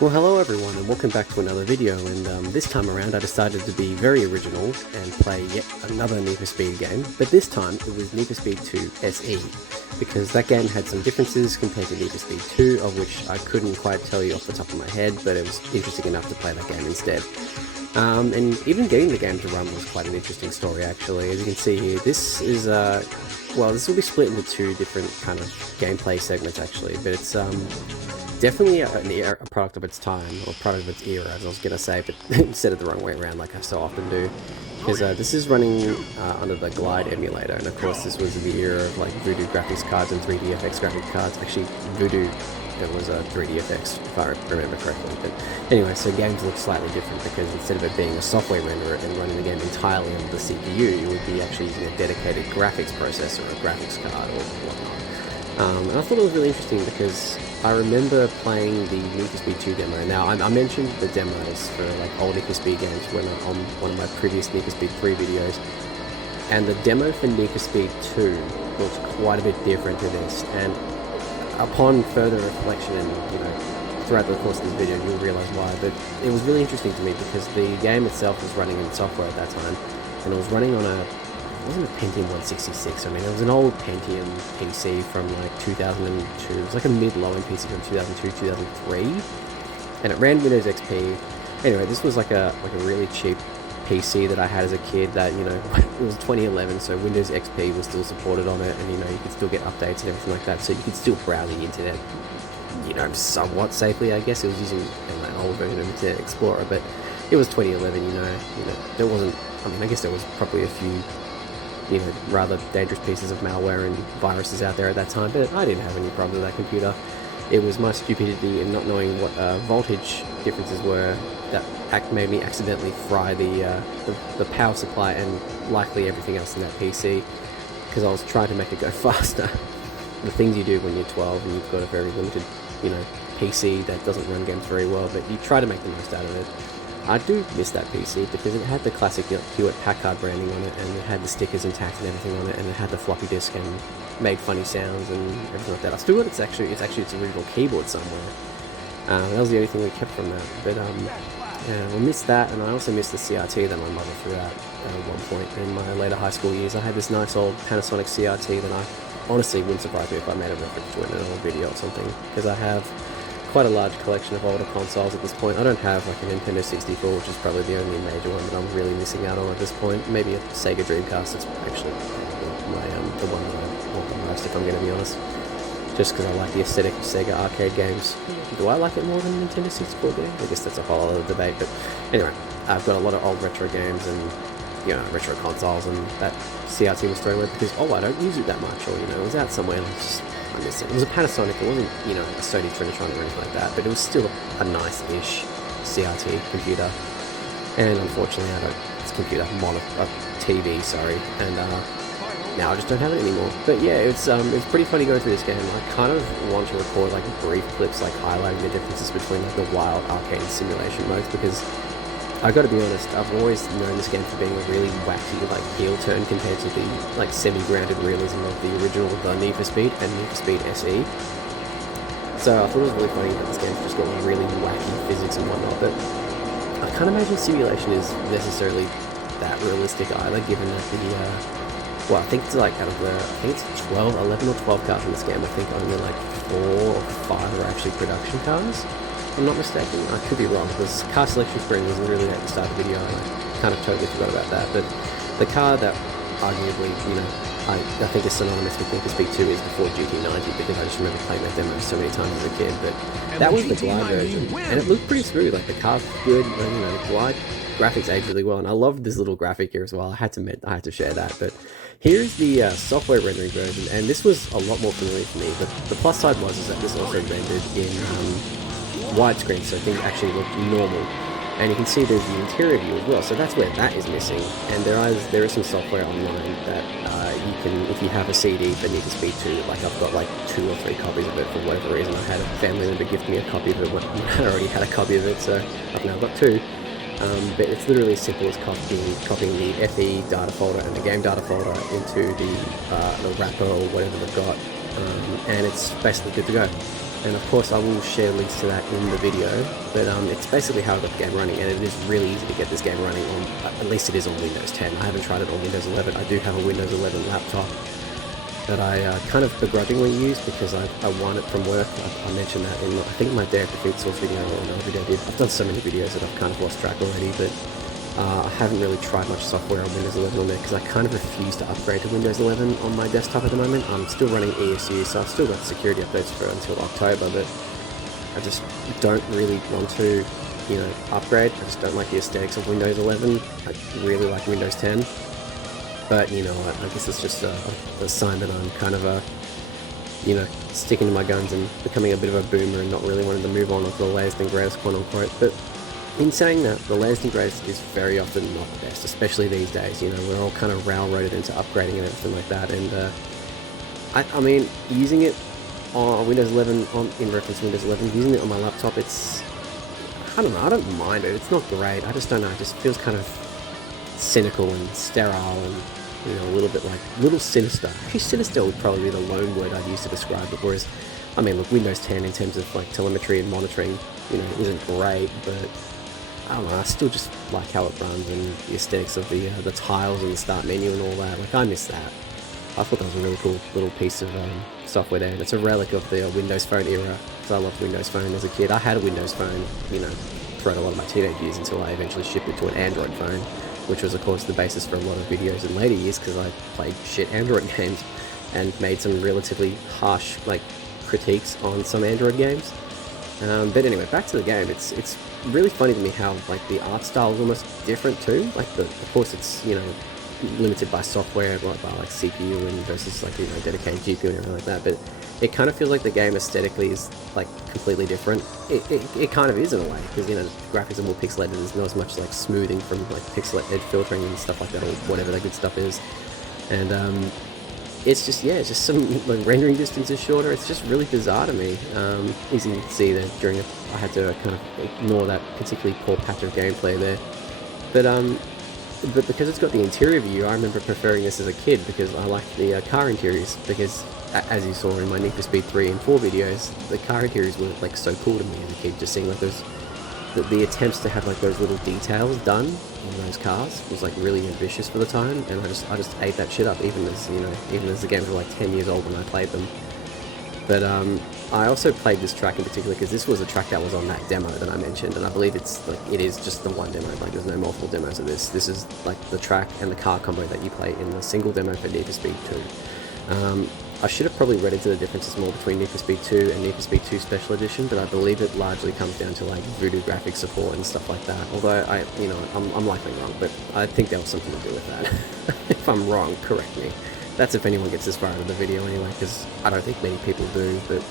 Well, hello everyone and welcome back to another video, and this time around I decided to be very original and play yet another Need for Speed game, but this time it was Need for Speed 2 SE, because that game had some differences compared to Need for Speed 2, of which I couldn't quite tell you off the top of my head, but it was interesting enough to play that game instead. And even getting the game to run was quite an interesting story actually. As you can see here, this is, well, this will be split into two different kind of gameplay segments actually, but it's definitely a product of its time, or product of its era, as I was going to say, but instead of the wrong way around like I so often do. Because this is running under the Glide emulator, and of course this was the era of like Voodoo graphics cards and 3DFX graphics cards. Actually, Voodoo, it was a 3DFX if I remember correctly. But anyway, so games look slightly different because instead of it being a software renderer and running the game entirely on the CPU, you would be actually using a dedicated graphics processor or a graphics card or whatnot. And I thought it was really interesting because I remember playing the Need for Speed 2 demo. Now, I mentioned the demos for like old Need for Speed games when on one of my previous Need for Speed 3 videos, and the demo for Need for Speed 2 looks quite a bit different to this. And upon further reflection and throughout the course of this video, you'll realize why. But it was really interesting to me because the game itself was running in software at that time, and it was running on it wasn't a Pentium 166, I mean, it was an old Pentium PC from like 2002, it was like a mid-low-end PC from 2002, 2003, and it ran Windows XP. Anyway, this was like a really cheap PC that I had as a kid that, it was 2011, so Windows XP was still supported on it, and you could still get updates and everything like that, so you could still browse the internet, somewhat safely, I guess. It was using an old version of Internet Explorer, but it was 2011, there wasn't, I guess there was probably a few rather dangerous pieces of malware and viruses out there at that time, but I didn't have any problems with that computer. It was my stupidity in not knowing what voltage differences were that made me accidentally fry the power supply and likely everything else in that PC, because I was trying to make it go faster. The things you do when you're 12 and you've got a very limited, PC that doesn't run games very well, but you try to make the most out of it. I do miss that PC because it had the classic Hewlett-Packard branding on it, and it had the stickers intact and everything on it, and it had the floppy disk and made funny sounds and everything like that. I still got its original keyboard somewhere. That was the only thing we kept from that. But yeah, we missed that, and I also missed the CRT that my mother threw out at one point in my later high school years. I had this nice old Panasonic CRT that I honestly wouldn't surprise me if I made a reference to it in an old video or something, because I have quite a large collection of older consoles at this point. I don't have like a Nintendo 64, which is probably the only major one that I'm really missing out on at this point. Maybe a Sega Dreamcast. It's actually the one that I want the most, if I'm going to be honest. Just because I like the aesthetic of Sega arcade games. Do I like it more than Nintendo 64 do? I guess that's a whole other debate. But anyway, I've got a lot of old retro games and retro consoles, and that CRT was thrown away because I don't use it that much, or it was out somewhere and I miss it. It was a Panasonic, it wasn't a Sony Trinitron or anything like that, but it was still a nice-ish CRT computer. And unfortunately, I don't. It's a TV, sorry, and now I just don't have it anymore. But yeah, it's pretty funny going through this game. I kind of want to record like brief clips, like highlighting the differences between like the wild arcade and simulation modes, because I gotta be honest, I've always known this game for being a really wacky, like, heel turn compared to the, like, semi-grounded realism of the original Need for Speed and Need for Speed SE. So I thought it was really funny that this game's just got really wacky physics and whatnot, but I can't imagine simulation is necessarily that realistic either, given that well, I think it's like out of it's 11 or 12 cars in this game, I think only like 4 or 5 are actually production cars. If I'm not mistaken, I could be wrong, because car selection screen wasn't really at the start of the video, and I kind of totally forgot about that. But the car that arguably, I think is synonymous with Need for Speed 2 is the Ford GT90, because I just remember playing that demo so many times as a kid. But that was the Glide version, and it looked pretty smooth. Like, the car's good, the Glide graphics aged really well, and I loved this little graphic here as well. I had to share that. But here's the software rendering version, and this was a lot more familiar for me. But the plus side is that this also rendered in widescreen, so things actually look normal, and you can see there's the interior view as well, so that's where that is missing. And there is some software online that you can, if you have a CD for Need for Speed 2, like I've got like 2 or 3 copies of it for whatever reason. I had a family member gift me a copy of it when I already had a copy of it, so I've now got 2. But it's literally as simple as copying the FE data folder and the game data folder into the wrapper or whatever they've got, and it's basically good to go. and of course I will share links to that in the video, but it's basically how I got the game running, and it is really easy to get this game running on, at least it is on Windows 10. I haven't tried it on Windows 11. I do have a Windows 11 laptop that I kind of begrudgingly use because I won it from work. I mentioned that in, I think, my Day of Defeat Source video or another video I did. I've done so many videos that I've kind of lost track already, but I haven't really tried much software on Windows 11 on there because I kind of refuse to upgrade to Windows 11 on my desktop at the moment. I'm still running ESU, so I've still got security updates for until October, but I just don't really want to, you know, upgrade. I just don't like the aesthetics of Windows 11. I really like Windows 10. But, you know, I guess it's just a sign that I'm kind of you know, sticking to my guns and becoming a bit of a boomer and not really wanting to move on to the latest and greatest, quote unquote. But in saying that, the latest and greatest is very often not the best, especially these days. You know, we're all kind of railroaded into upgrading and everything like that. And I mean, using it on Windows 11, in reference to Windows 11, using it on my laptop, it's, I don't know, I don't mind it. It's not great. I just don't know. It just feels kind of cynical and sterile and, you know, a little bit like, little sinister. Actually, sinister would probably be the lone word I'd use to describe it, whereas, I mean, look, Windows 10 in terms of like telemetry and monitoring, you know, isn't great, but I don't know, I still just like how it runs and the aesthetics of the tiles and the start menu and all that. Like, I miss that. I thought that was a really cool little piece of software there, and it's a relic of the Windows Phone era, because I loved Windows Phone as a kid. I had a Windows Phone, you know, throughout a lot of my teenage years until I eventually shifted to an Android phone, which was of course the basis for a lot of videos in later years because I played shit Android games and made some relatively harsh like critiques on some Android games. But anyway, back to the game. It's really funny to me how like the art style is almost different too. Like of course it's, you know, limited by software, like by like CPU and versus like, you know, dedicated GPU and everything like that. But it kind of feels like the game aesthetically is like completely different. It kind of is in a way, because, you know, the graphics are more pixelated. There's not as much like smoothing from like pixel edge filtering and stuff like that, or whatever that good stuff is. And it's just, yeah, it's just some like rendering distance is shorter. It's just really bizarre to me. As you can see that I had to kind of ignore that particularly poor patch of gameplay there. But because it's got the interior view, I remember preferring this as a kid because I liked the car interiors, because as you saw in my Need for Speed 3 and 4 videos, the car interiors were like so cool to me as a kid, just seeing like those, the attempts to have like those little details done on those cars was like really ambitious for the time, and I just ate that shit up, even as, you know, even as the games were like 10 years old when I played them. But I also played this track in particular because this was a track that was on that demo that I mentioned, and I believe it's like, it is just the one demo, like there's no multiple demos of this. This is like the track and the car combo that you play in the single demo for Need for Speed 2. I should have probably read into the differences more between Need for Speed 2 and Need for Speed 2 Special Edition, but I believe it largely comes down to like Voodoo graphics support and stuff like that. Although you know, I'm likely wrong, but I think there was something to do with that. If I'm wrong, correct me. That's if anyone gets this far into the video anyway, because I don't think many people do. But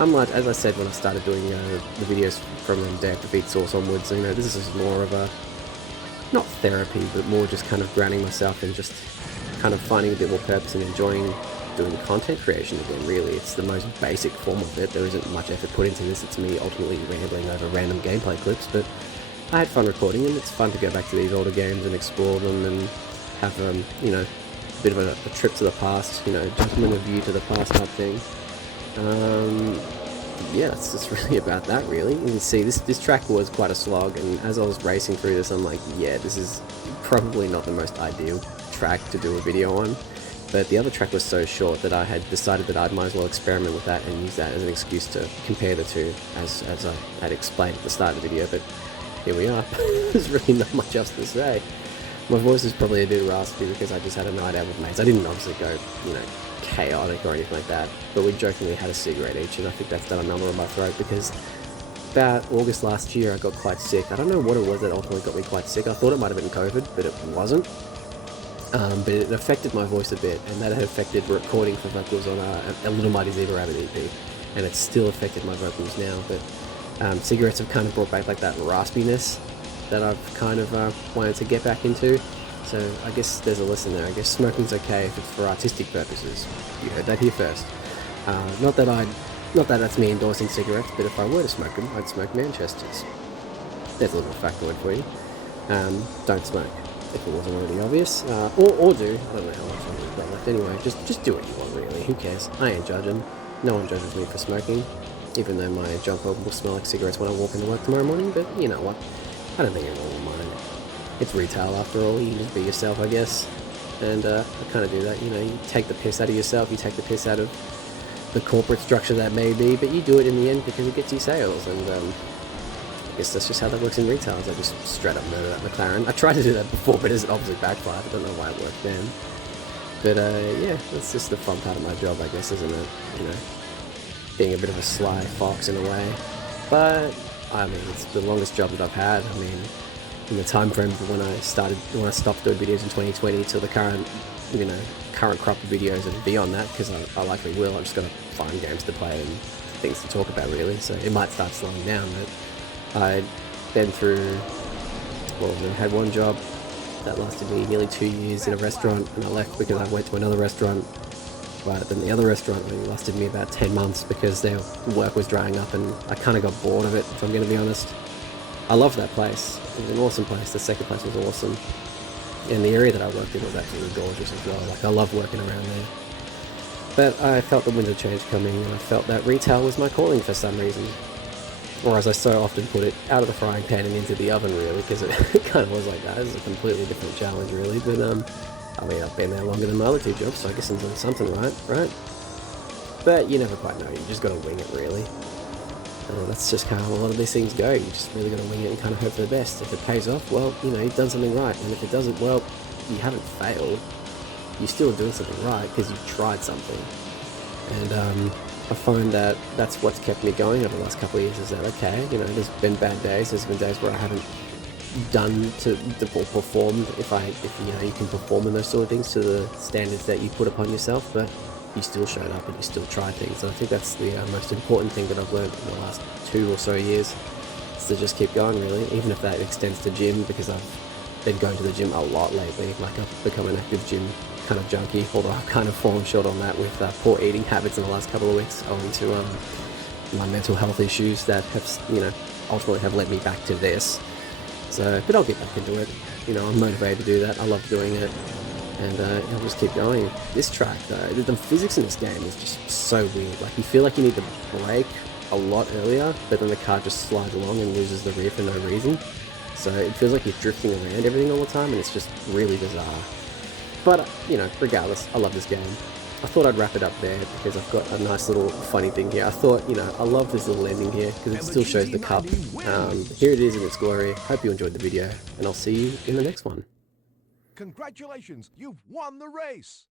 I'm like, as I said when I started doing the videos from Day of Defeat Source onwards, you know, this is more of a, not therapy, but more just kind of grounding myself and just kind of finding a bit more purpose and enjoying doing content creation again, really. It's the most basic form of it. There isn't much effort put into this. It's me ultimately rambling over random gameplay clips, but I had fun recording them. It's fun to go back to these older games and explore them and have, you know, a bit of a trip to the past, you know, gentleman view to the past type thing. Yeah, it's really about that, really. You can see this track was quite a slog, and as I was racing through this, I'm like, yeah, this is probably not the most ideal track to do a video on. But the other track was so short that I had decided that I might as well experiment with that and use that as an excuse to compare the two, as I had explained at the start of the video. But here we are. There's really not much else to say. My voice is probably a bit raspy because I just had a night out with mates. I didn't obviously go, you know, chaotic or anything like that, but we jokingly had a cigarette each, and I think that's done a number on my throat because about August last year I got quite sick. I don't know what it was that ultimately got me quite sick. I thought it might have been COVID, but it wasn't. But it affected my voice a bit, and that had affected recording for vocals on a Little Mighty Zebra Rabbit EP, and it's still affected my vocals now. But cigarettes have kind of brought back like that raspiness that I've kind of wanted to get back into. So I guess there's a lesson there. I guess smoking's okay if it's for artistic purposes. You heard that here first. Not that that's me endorsing cigarettes, but if I were to smoke them, I'd smoke Manchesters. There's a little factoid for you. Don't smoke, if it wasn't already obvious. Or do. I don't know how much I've got left anyway. Just do what you want, really. Who cares? I ain't judging. No one judges me for smoking. even though my jumper will smell like cigarettes when I walk into work tomorrow morning, but you know what, I don't think anyone will mind. It's retail after all, you can just be yourself, I guess, and I kind of do that, you know, you take the piss out of yourself, you take the piss out of the corporate structure that may be, but you do it in the end because it gets you sales, and I guess that's just how that works in retail. I just straight up murder that McLaren. I tried to do that before, but it obviously backfired. I don't know why it worked then. But yeah, that's just the fun part of my job, I guess, isn't it? You know, being a bit of a sly fox in a way. But I mean, it's the longest job that I've had. I mean, in the time frame when I stopped doing videos in 2020 till the current, you know, current crop of videos and beyond that, because I likely will. I'm just gonna find games to play and things to talk about, really. So it might start slowing down, but I'd been through, well, I had one job that lasted me nearly 2 years in a restaurant, and I left because I went to another restaurant, but then the other restaurant only lasted me about 10 months because their work was drying up, and I kind of got bored of it, if I'm going to be honest. I loved that place. It was an awesome place. The second place was awesome. And the area that I worked in was absolutely gorgeous as well. Like, I love working around there. But I felt the wind of change coming, and I felt that retail was my calling for some reason. Or as I so often put it, out of the frying pan and into the oven, really, because it kind of was like that. It was a completely different challenge, really. But, I mean, I've been there longer than my other two jobs, so I guess I'm doing something right? But you never quite know. You just got to wing it, really. That's just kind of how a lot of these things go. You just really got to wing it and kind of hope for the best. If it pays off, well, you know, you've done something right. And if it doesn't, well, you haven't failed. You're still doing something right because you've tried something. And, I find that that's what's kept me going over the last couple of years, is that, okay, you know, there's been bad days, there's been days where I haven't done or performed, if you know, you can perform in those sort of things to the standards that you put upon yourself, but you still showed up and you still tried things. And I think that's the most important thing that I've learned in the last 2 or so years, is to just keep going, really, even if that extends to gym, because I've been going to the gym a lot lately. Like, I've become an active gym kind of junkie, although I've kind of fallen short on that with poor eating habits in the last couple of weeks, owing to my mental health issues that have, you know, ultimately have led me back to this. So, but I'll get back into it. You know, I'm motivated to do that. I love doing it, and I'll just keep going. This track, though, the physics in this game is just so weird. Like, you feel like you need to brake a lot earlier, but then the car just slides along and loses the rear for no reason. So it feels like you're drifting around everything all the time, and it's just really bizarre. But, you know, regardless, I love this game. I thought I'd wrap it up there because I've got a nice little funny thing here. I thought, you know, I love this little ending here because it still shows the cup. Here it is in its glory. Hope you enjoyed the video, and I'll see you in the next one. Congratulations, you've won the race!